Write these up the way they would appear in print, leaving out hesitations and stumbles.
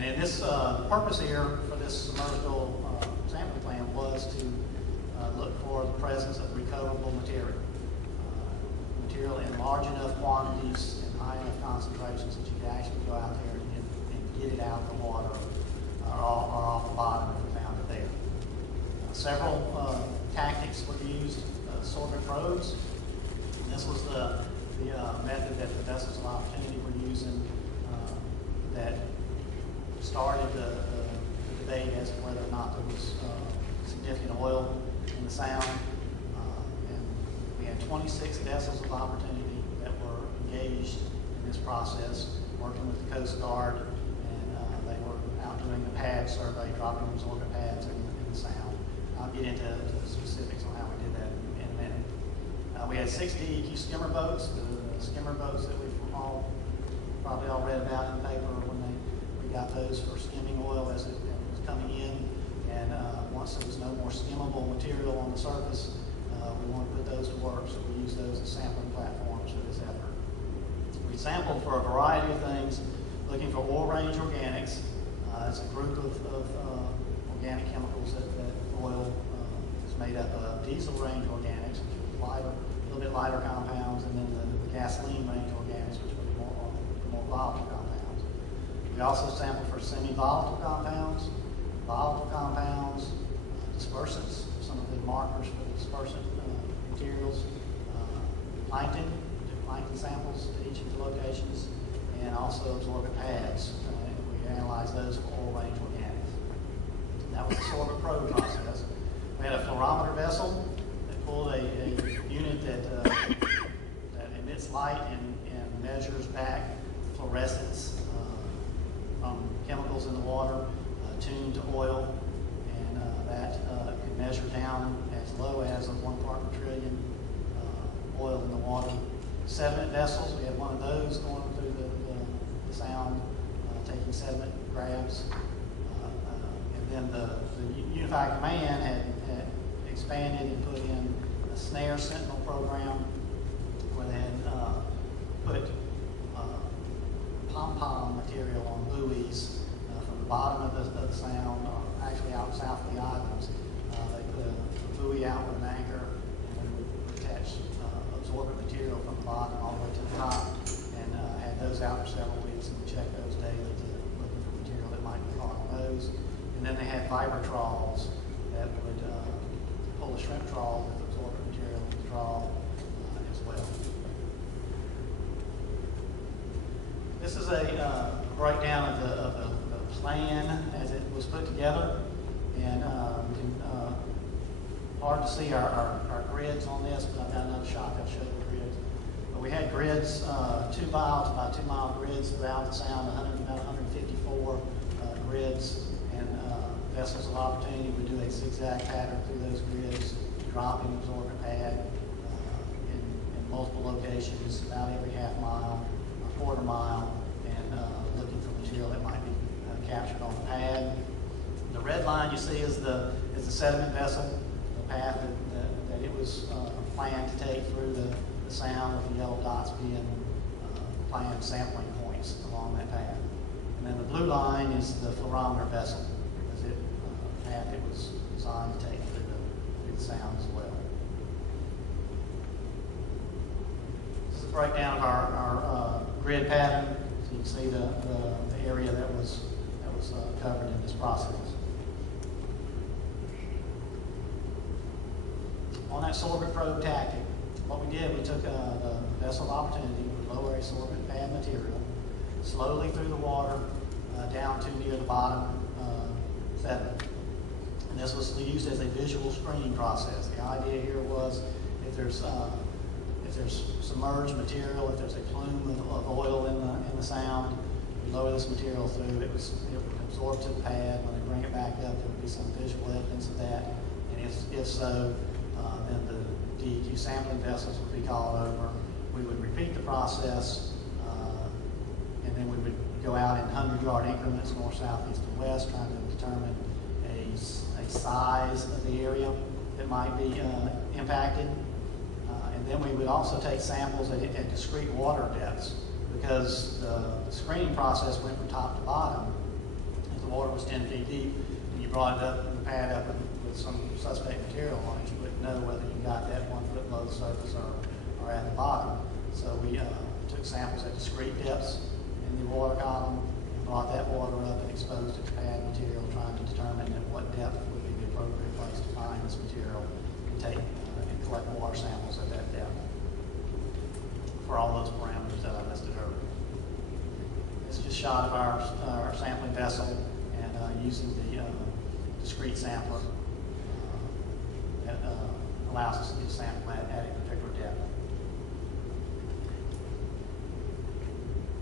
And in this, the purpose here for this submersible sampling plan was to look for the presence of recoverable material. Material in large enough quantities and high enough concentrations that you could actually go out there and get it out of the water or off the bottom if we found it there. Several tactics were used, sorbent probes. And this was the method that the vessels of opportunity were using that started the debate as to whether or not there was significant oil in the sound. And we had 26 vessels of opportunity that were engaged in this process, working with the Coast Guard, and they were out doing the pad survey, dropping absorbent pads in the sound. I'll get into the specifics on how we did that in a minute. We had 6 DEQ skimmer boats, the skimmer boats that we've probably all read about in the paper when we got those for skimming oil as it was coming in. And once there was no more skimmable material on the surface, we wanted to put those to work, so we used those as sampling platforms for this effort. We sampled for a variety of things, looking for oil range organics. It's a group of organic chemicals that oil is made up of. Diesel range organics, which are lighter, a little bit lighter compounds, and then the gasoline range organics, which are more volatile compounds. We also sampled for semi-volatile compounds, volatile compounds, dispersants, some of the markers for the dispersant materials, plankton, did plankton samples at each of the locations, and also absorbent pads. We analyzed those for oil range organics. That was the sorbent probe process. We had a fluorometer vessel that pulled a unit that emits light and measures back fluorescence from chemicals in the water tuned to oil, and that could measure down as low as 1 part per trillion oil in the water. Sediment vessels, we had one of those going through the sound, taking sediment grabs. And then the Unified Command had expanded and put in a snare sentinel program where they had put pom-pom material on buoys from the bottom of the sound, or actually out south of the islands. They put a buoy out with an anchor, and we would attach absorbent material from the bottom all the way to the top, and had those out for several weeks, and we checked those daily to looking for material that might be caught on those. And then they had fiber trawls that would pull a shrimp trawl with absorbent material in the trawl as well. This is a breakdown of the plan as it was put together, and we can hard to see our grids on this, but I've got another shot that'll show the grids. But we had grids, 2 mile to about 2 mile grids throughout the sound, about 154 grids, and vessels of opportunity would do a zigzag pattern through those grids, dropping absorbent pad in multiple locations, about every half mile or quarter mile, and looking for material that might be captured on the pad. The red line you see is the sediment vessel, the path that it was planned to take through the sound, with the yellow dots being planned sampling points along that path. And then the blue line is the fluorometer vessel, because it path it was designed to take through the sound as well. This is a breakdown of our grid pattern, so you can see the area that was covered in this process. On that sorbent probe tactic, what we did, we took the vessel of opportunity with low area sorbent pad material, slowly through the water down to near the bottom sediment. And this was used as a visual screening process. The idea here was if there's submerged material, if there's a plume of oil in the sound, we lower this material through, it would absorb to the pad. When they bring it back up, there would be some visual evidence of that. And if so, then the DEQ sampling vessels would be called over. We would repeat the process, and then we would go out in 100-yard increments, north, south, east, and west, trying to determine a size of the area that might be impacted. And then we would also take samples at discrete water depths, because the screening process went from top to bottom. water was 10 feet deep, and you brought it up and the pad up with some suspect material on it, you wouldn't know whether you got that 1 foot below the surface or at the bottom. So we took samples at discrete depths in the water column and brought that water up and exposed it to pad material, trying to determine at what depth would be the appropriate place to find this material and take and collect water samples at that depth for all those parameters that I listed earlier. This is just a shot of our sampling vessel and using the discrete sampler that allows us to get a sample at a particular depth.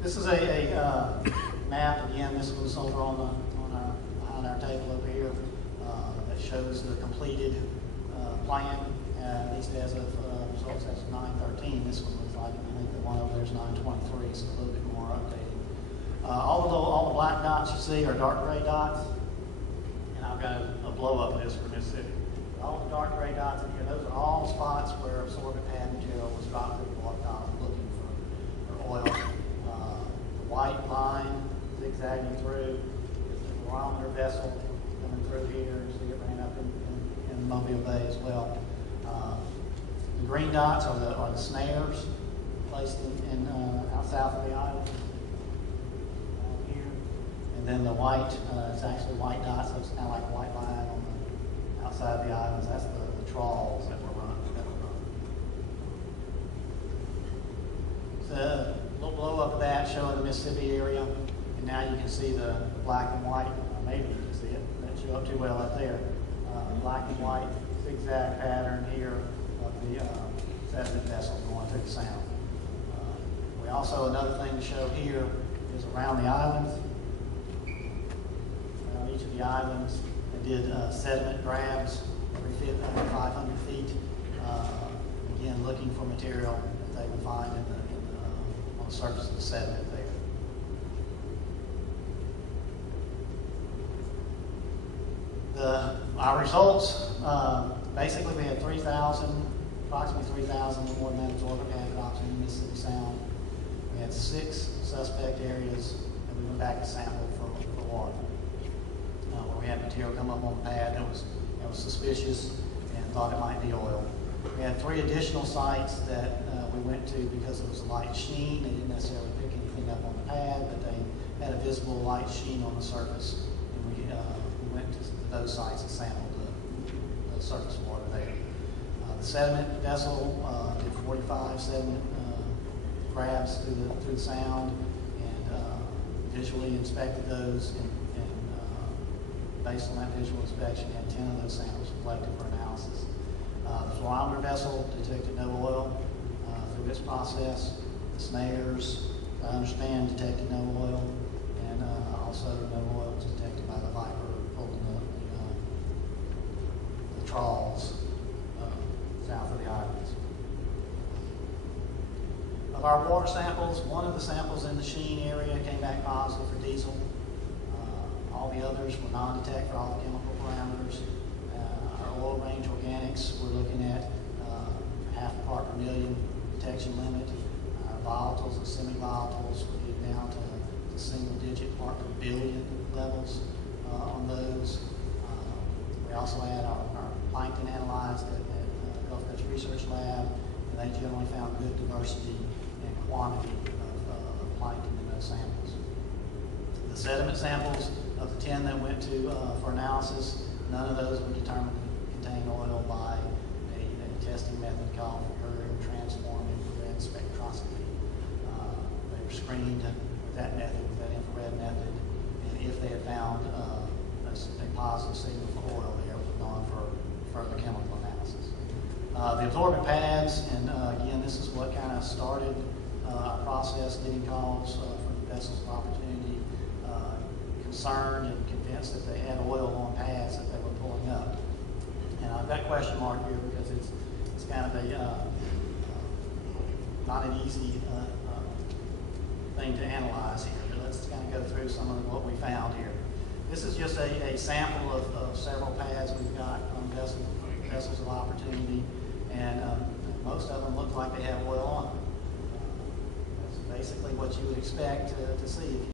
This is a map. Again, this was over behind our table over here that shows the completed plan, at least as of results as of 9/13. This one looks like, I think the one over there is 9/23, so a little bit more updated. All the black dots you see are dark gray dots, and I've got a blow up of this for Mississippi. All the dark gray dots in here, those are all spots where absorbent pad material was dropped through the water column looking for oil. The white line zigzagging through is the barometer vessel coming through here. You see it ran up in Mobile Bay as well. The green dots are the snares placed in out south of the island. And then the white, it's actually white dots, so it's kind of like a white line on the outside of the islands. That's the trawls that were running. So a little blow up of that showing the Mississippi area. And now you can see the black and white, maybe you can see it, doesn't show up too well up there. Black and white zigzag pattern here of the sediment vessel going through the sound. We also, another thing to show here is around the islands. Each of the islands, they did sediment grabs every 500 feet, again looking for material that they would find on the surface of the sediment there. Our results, basically we had approximately 3,000 more than that absorbent pad drops in the Mississippi Sound. We had 6 suspect areas that we went back and sampled for water. Where we had material come up on the pad that was suspicious and thought it might be oil. We had 3 additional sites that we went to because it was a light sheen. They didn't necessarily pick anything up on the pad, but they had a visible light sheen on the surface. And we went to those sites and sampled the surface water there. The sediment vessel did 45 sediment grabs through the sound and visually inspected those. And based on that visual inspection, had 10 of those samples collected for analysis. The fluorometer vessel detected no oil through its process. The snares, I understand, detected no oil, and also no oil was detected by the Viper pulling the trawls south of the islands. Of our water samples, one of the samples in the sheen area came back positive for diesel. All the others were non-detect for all the chemical parameters. Our oil range organics, we're looking at half a part per million detection limit. Our volatiles and semi-volatiles, we're getting down to single-digit part per billion levels on those. We also had our plankton analyzed at Gulf Coast Research Lab, and they generally found good diversity and quantity of plankton in those samples. The sediment samples, of the 10 that went to for analysis, none of those were determined to contain oil by a testing method called Fourier transform infrared spectroscopy. They were screened with that method, with that infrared method, and if they had found a positive signal for oil, they would have gone for further chemical analysis. The absorbent pads, and again, this is what kind of started our process, getting calls from the vessels of opportunity, concerned and convinced that they had oil on pads that they were pulling up. And I've got a question mark here because it's kind of a not an easy thing to analyze here. But let's kind of go through some of what we found here. This is just a sample of several pads we've got on vessels of opportunity, and most of them look like they have oil on them. That's basically what you would expect to see if you